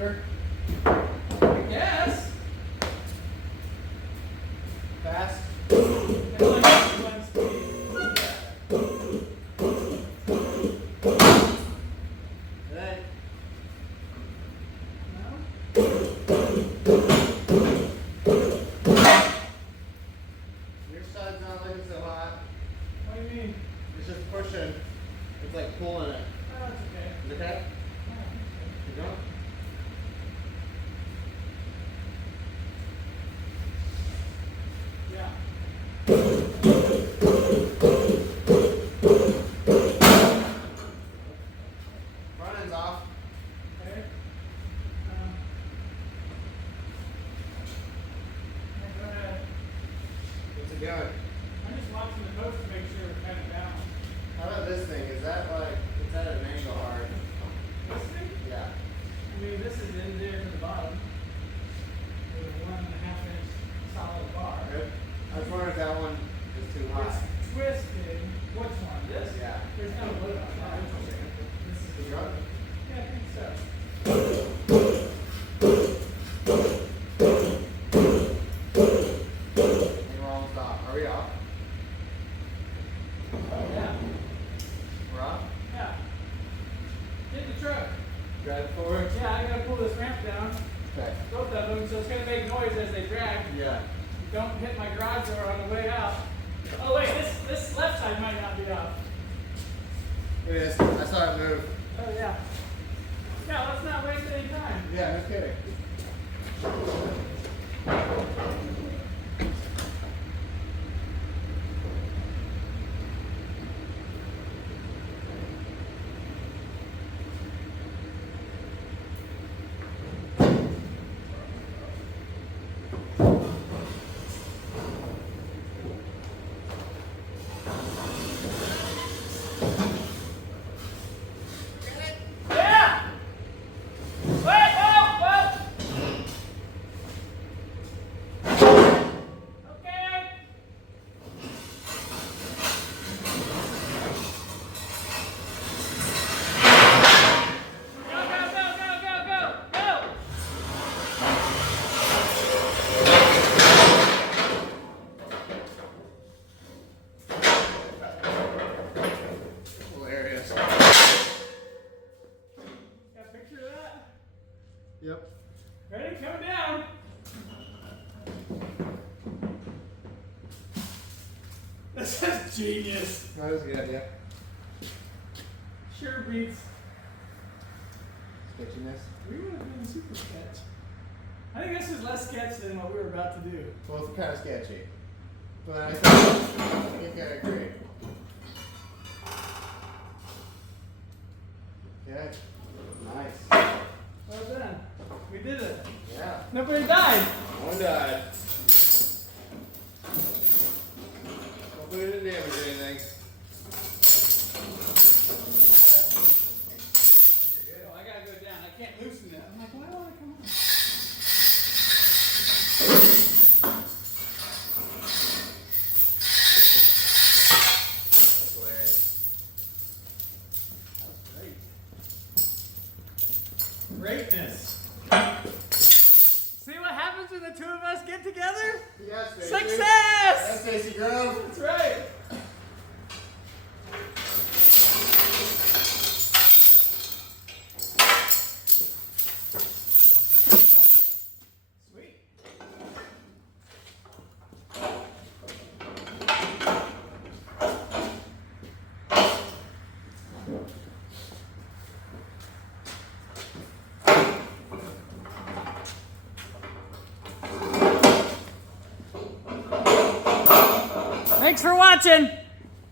cylinder? I guess. Fast? It only has one speed. Today. No? Your side's not looking so hot. What do you mean? It's just pushing. It's like pulling it. Oh, it's okay. Is it okay? Keep going. Yeah. Front end's off. Okay. Go ahead. What's it going? I'm just watching the post to make sure we're kind of down. How about this thing? Is that like, it's at an angle hard? This thing? Yeah. I mean, this is in there to the bottom. With a 1.5 inch solid bar. Good. I was wondering if that one is too high. It's twisted. Which one? This? Yeah. There's no wood on that. This is the rubber. Yeah, I think so. We're almost off. Are we off? Yeah. We're off? Yeah. Get in the truck. Drive it forward? Yeah, I gotta pull this ramp down. Okay. Both of them, so it's gonna make noise as they drag. Yeah. Don't hit my garage door on the way out. Oh wait, this left side might not be off. It is. I saw it move. Oh yeah. Yeah, let's not waste any time. Yeah, no kidding. Yep. Ready? Coming down. This is genius. That was good, yeah. Sure beats sketchiness. We would have been super sketch. I think this is less sketch than what we were about to do. Well, it's kind of sketchy. But I think I agree. Okay. Nice. Well done. We did it. Yeah. Nobody died. No one died. Hopefully it didn't damage anything. Oh, I gotta go down. I can't loosen it. I'm like, why don't I come on? That's hilarious. That was great. Greatness. See what happens when the two of us get together? Yes, baby. Success! Yes, Stacy girl. That's right. Sweet. Thanks for watching.